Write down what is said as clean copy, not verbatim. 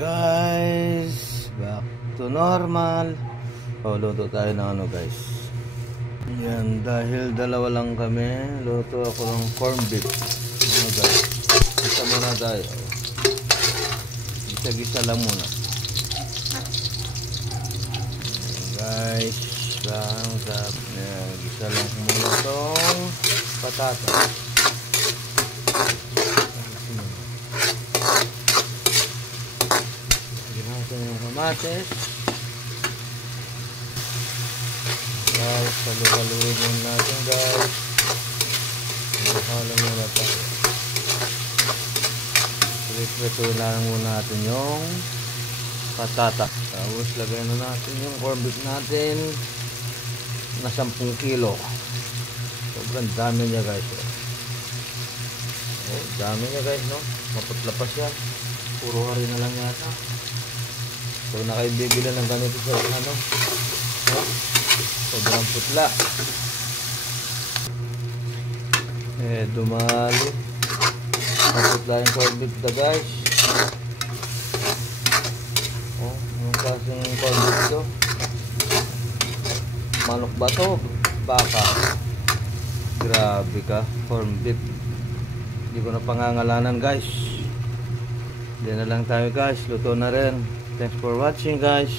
Guys, back to normal. Luto tayo ng ano guys. Yan, dahil dalawa lang kami, luto ako ng corned beef. Guys, gisa muna tayo. Gisa-gisa lang muna. Guys, bang sarap na. Gisa lang muna itong patatas. Yung kamatis guys, halu-haluin muna natin guys. Halo muna tayo. Prito lang muna natin yung patatas. Tapos lagyan na natin yung corned beef natin na 10 kilo. Sobrang dami niya guys. Dami niya guys, no? Maputla pa siya. Puro hari na lang yata. So nakaibibila ng ganito sa ano, sobrang putla. Dumali. Maputla yung corned beef na guys. Yung klaseng corned beef to. Manok ba to? Baka. Grabe ka, corned beef. Hindi ko na pangangalanan guys. Diyan na lang tayo guys, luto na rin. Thanks for watching guys.